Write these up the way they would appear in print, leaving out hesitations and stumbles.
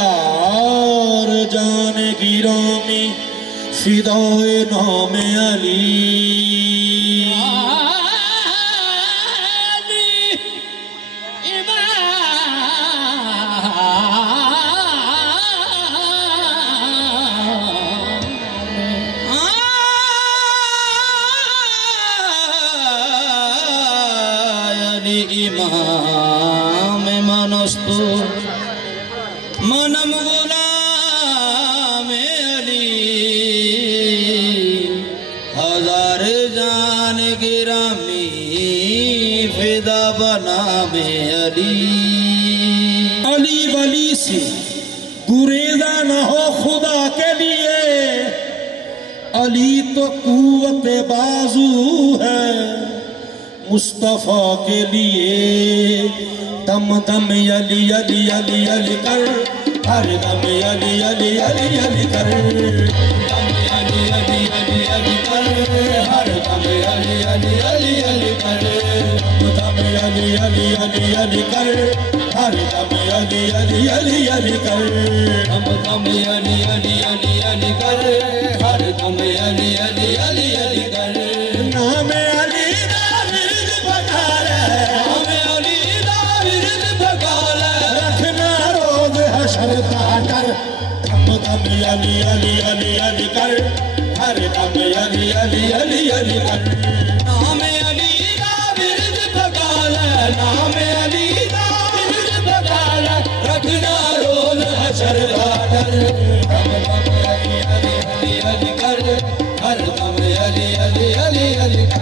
हजार जान गिरों में फिदाए नाम अली इमाम मनस्तु मनम गुलाम अली हजार जान गिरामी फिदा बनाम अली अली वली से गुरेजा न हो खुदा के लिए अली तो कुव्वत बाजू है मुस्तफा के लिए दम दम अली अली अली अली कर हर दम अली अली अली अली कर दम अली अली अली अली कर हर दम अली अली अली अली कर दम अली अली अली अली कर हर दम अली अली अली अली कर दम दम अली अली अली अली कर हर दम अली अली अली अली कर नाम अली दम दम अली अली अली अली कर हर दम अली अली अली अली कर नाम अली दा बिरद बगाल नाम अली दा बिरद बगाल रखना रोज हशर दा डर दम दम अली अली अली अली कर हर दम अली अली अली अली कर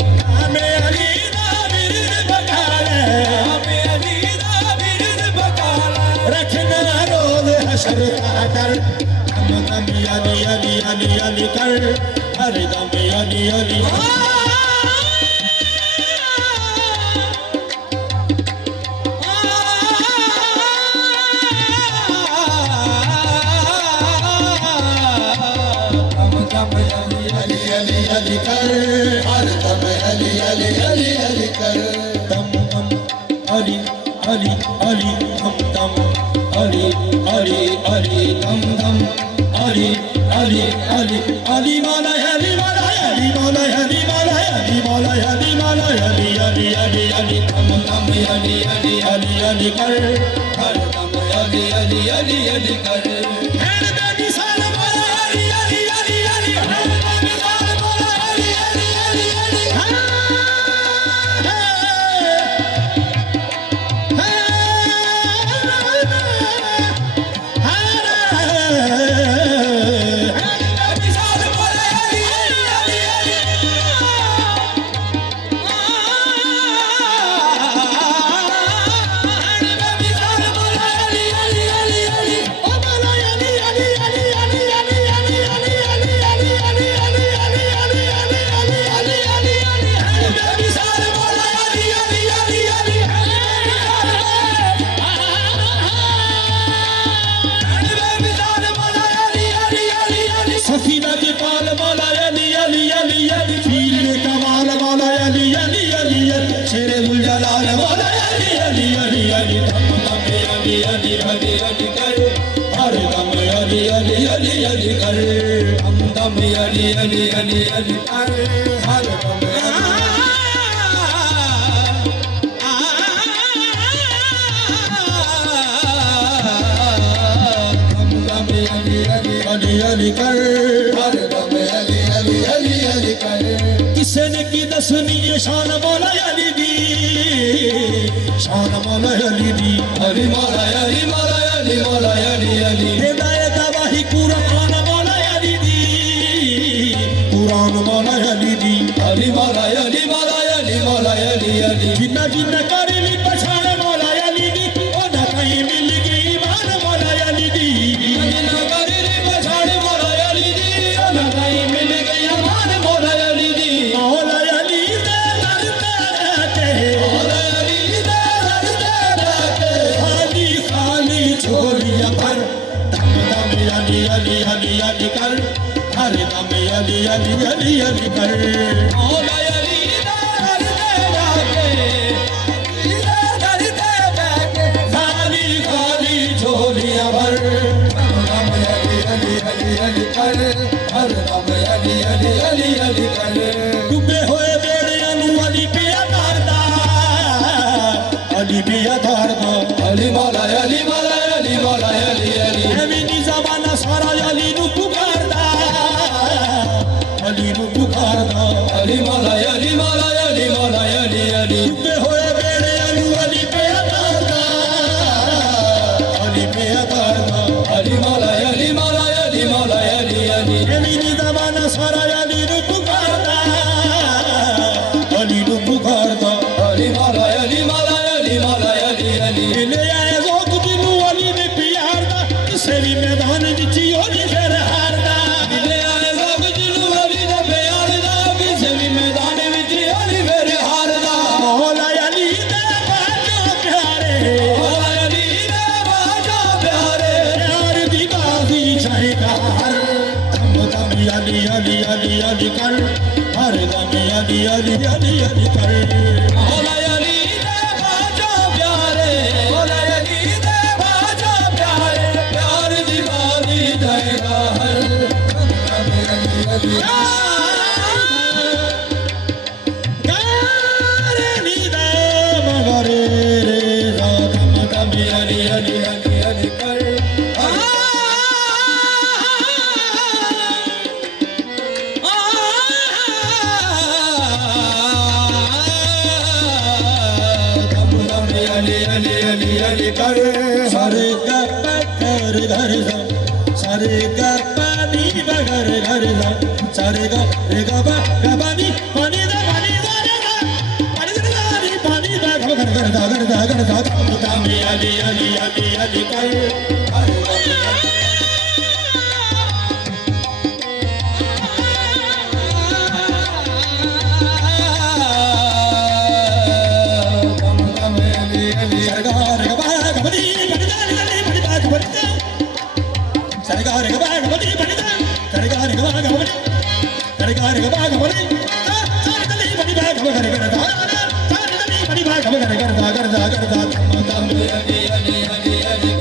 नाम अली दा बिरद बगाल नाम अली दा बिरद बगाल रखना हशर का डर दम दम अली अली अली अली कर हर दम अली अली दम दम अली अली अली अली कर हर दम अली अली अली अली कर दम दम अली अली अली दम दम अली अली अली दम दम अली अली अली अली माला अली माला अली माला अली माला अली माला अली माला अली अली अली अली दम दम अली अली अली अली कर हर दम अली अली अली अली कर हैन बेटी साल माला अली अली अली अली हैन बेटी साल माला अली अली अली अली सफीना के पाल मौला अली अली अली अली फील कमाल मौला अली अली अली अली शेरे गुलजलाल मौला अली अली अली अली दम दम अली अली अली अली कर हर दम अली अली अली अली कर दम दम अली अली अली अली कर हर दम अली अली कर हर दम अली अली अली अली कर किसे ने की दसनी शान मौला अली दी शान मौला अली दी अली मौला अली मौला अली मौला अली अली हिदायत वाही कुरान मौला अली दी कुरान मौला अली दी अली मौला अली मौला अली मौला अली अली जिन्ना जिन्ना करेली पछाड़ मौला अली दी ओ ना कहीं मिल गई ईमान मौला अली दी अली अली कर मौला अली दर दे जाके दर दे बैठे खाली खाली झोलियां भर दम अली अली अली अली कर हर दम अली अली अली अली कर डूबे हुए बेड़ियां नू अली पिया तारदा अली पिया तारदा अली मौला अली मौला अली मौला अली अली एवें ज़माना सारा अली नू पुकारदा अली नू पुकारदा अली मौला अली मौला अली मौला अली अली डूबे हुए बेड़ियां नू अली पिया तारदा अली पिया तारदा अली मौला अली मौला अली मौला अली अली एवें ज़माना सारा अली नू पुकारदा अली नू पुकारदा अली मौला अली मौला अली मौला अली अली ले आए ज़ौक़ जिन्नू अली ने प्यारदा किसे भी मैदान विच ओदी फिर हारदा ले आए ज़ौक़ जिन्नू अली ने प्यारदा किसे भी मैदान विच ओदी फिर हारदा मौला अली दे बाजा प्यारे मौला अली दे बाजा प्यारे प्यार दी बाजी चाहेगा हर दम दम अली अली अली अली कर हर दम अली अली अली अली कर मौला अली दे बाजा प्यारे मौला अली दे बाजा प्यारे प्यार दी बाजी चाहेगा हर दम दम अली अली गारे नी दम गरे रे दम दम अली अली अली अली कर अली अली अली अली कर सारे का पत्थर घर जा सारे का पानी बगर घर जा सारे का रे का पानी पानी दा रे गा पानी दा पानी दा घर दा अली अली अली अली अली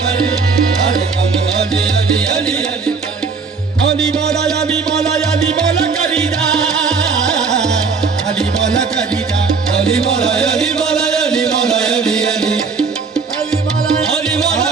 कर अली मौला अली मौला अली मौला करीदा अली मौला करीदा अली मौला अली मौला अली मौला अली अली अली मौला अली मौला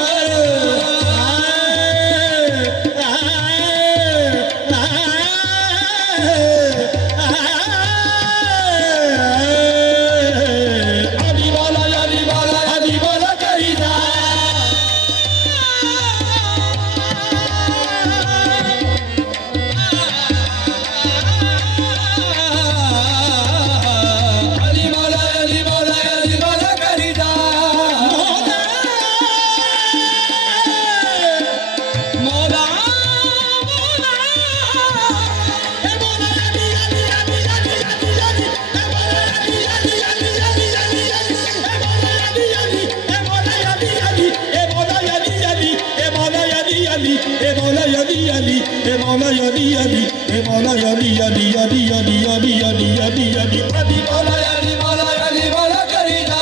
मौला अली अली ए मौला अली अली अली अली अली अली अली अली अली मौला अली मौला अली मौला करीदा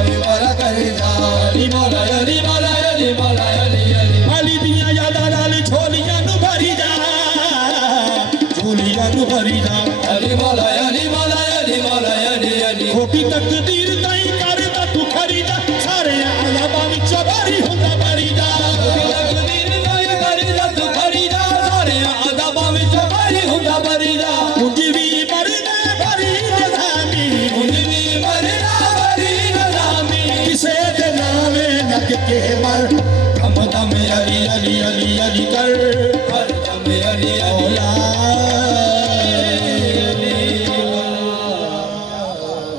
अली मौला करीदा अली मौला अली मौला अली मौला अली अली अली दिया यादां नाल झोलियां नु भरी जा झोलियां नु भरी जा अली मौला अली मौला अली मौला अली अली खोटी तकदीर ताई करदा तू खरीदा सारे आलमां विच भरी हुंदा भरी जा के मर दम दम अली अली अली अली कर हर दम अली अली